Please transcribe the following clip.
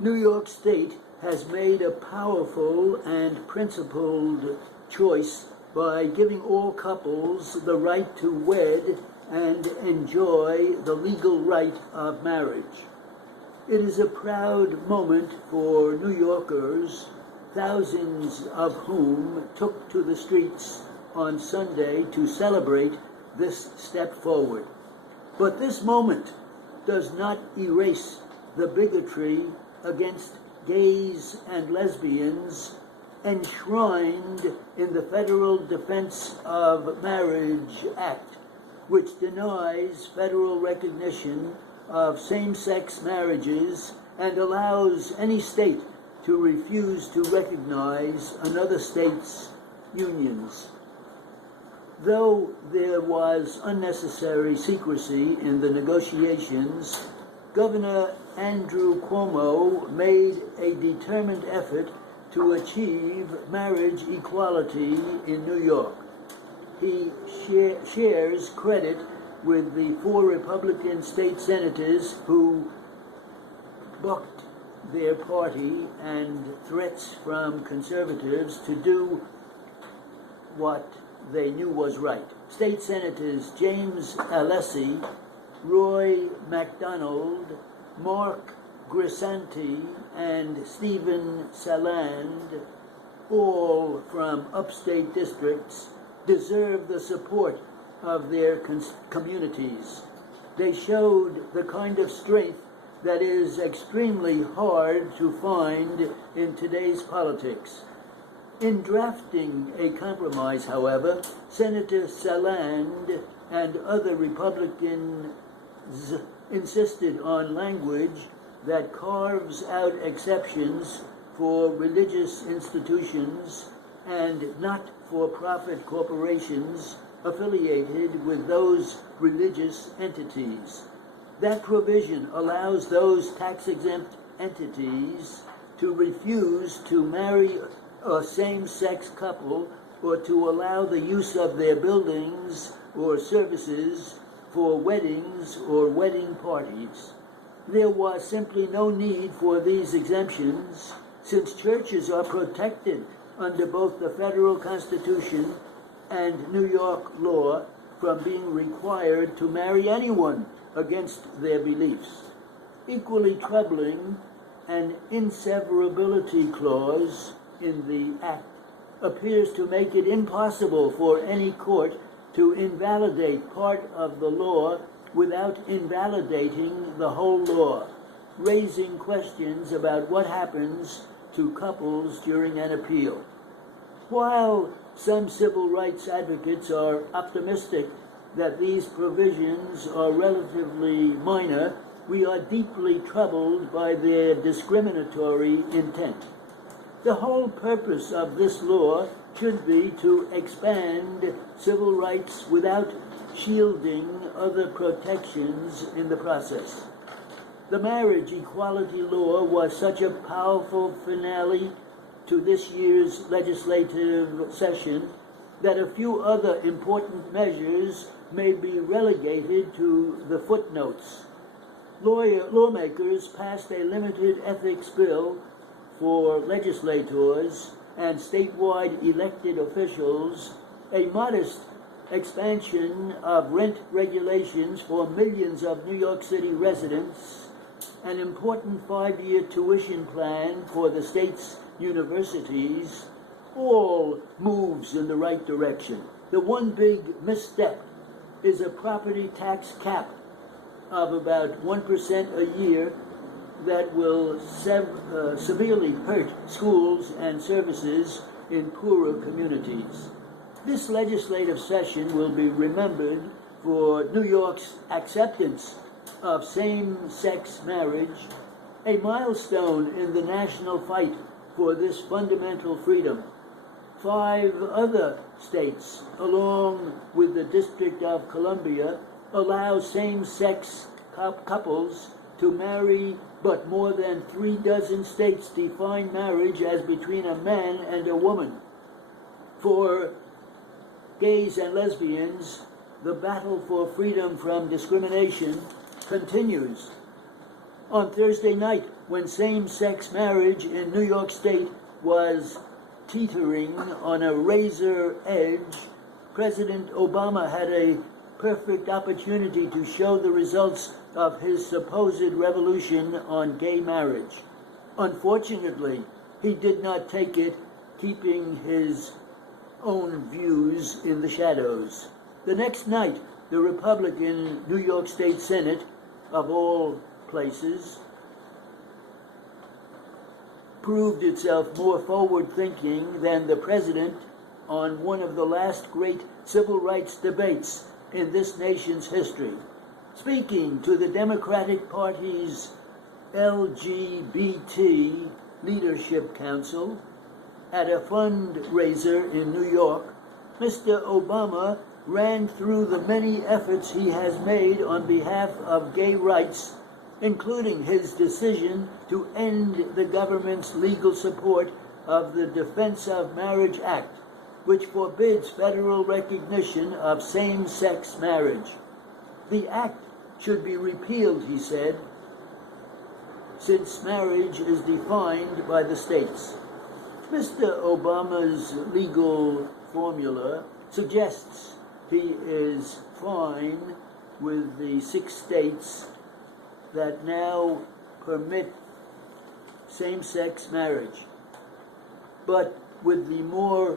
New York State has made a powerful and principled choice by giving all couples the right to wed and enjoy the legal right of marriage. It is a proud moment for New Yorkers, thousands of whom took to the streets on Sunday to celebrate this step forward. But this moment does not erase the bigotry against gays and lesbians enshrined in the Federal Defense of Marriage Act, which denies federal recognition of same-sex marriages and allows any state to refuse to recognize another state's unions. Though there was unnecessary secrecy in the negotiations, Governor Andrew Cuomo made a determined effort to achieve marriage equality in New York. He shares credit with the 4 Republican state senators who bucked their party and threats from conservatives to do what they knew was right. State Senators James Alesi, Roy McDonald, Mark Grisanti, and Stephen Saland, all from upstate districts, deserve the support of their communities. They showed the kind of strength that is extremely hard to find in today's politics. In drafting a compromise, however, Senator Saland and other Republicans insisted on language that carves out exceptions for religious institutions and not-for-profit corporations affiliated with those religious entities. That provision allows those tax-exempt entities to refuse to marry a same-sex couple or to allow the use of their buildings or services for weddings or wedding parties. There was simply no need for these exemptions, since churches are protected under both the federal Constitution and New York law from being required to marry anyone against their beliefs. Equally troubling, an inseverability clause in the Act appears to make it impossible for any court to invalidate part of the law without invalidating the whole law, raising questions about what happens to couples during an appeal. While some civil rights advocates are optimistic that these provisions are relatively minor, we are deeply troubled by their discriminatory intent. The whole purpose of this law should be to expand civil rights without shielding other protections in the process. The marriage equality law was such a powerful finale to this year's legislative session that a few other important measures may be relegated to the footnotes. Lawmakers passed a limited ethics bill for legislators and statewide elected officials, a modest expansion of rent regulations for millions of New York City residents, an important 5-year tuition plan for the state's universities, all moves in the right direction. The one big misstep is a property tax cap of about 1% a year that will severely hurt schools and services in poorer communities. This legislative session will be remembered for New York's acceptance of same-sex marriage, a milestone in the national fight for this fundamental freedom. 5 other states, along with the District of Columbia, allow same-sex couples to marry, but more than 3 dozen states define marriage as between a man and a woman. For gays and lesbians, the battle for freedom from discrimination continues. On Thursday night, when same-sex marriage in New York State was teetering on a razor edge, President Obama had a perfect opportunity to show the results of his supposed revolution on gay marriage. Unfortunately, he did not take it, keeping his own views in the shadows. The next night, the Republican New York State Senate, of all places, proved itself more forward-thinking than the president on one of the last great civil rights debates in this nation's history. Speaking to the Democratic Party's LGBT Leadership Council at a fundraiser in New York, Mr. Obama ran through the many efforts he has made on behalf of gay rights, including his decision to end the government's legal support of the Defense of Marriage Act, which forbids federal recognition of same-sex marriage. The act should be repealed, he said, since marriage is defined by the states. Mr. Obama's legal formula suggests he is fine with the 6 states that now permit same-sex marriage, but with the more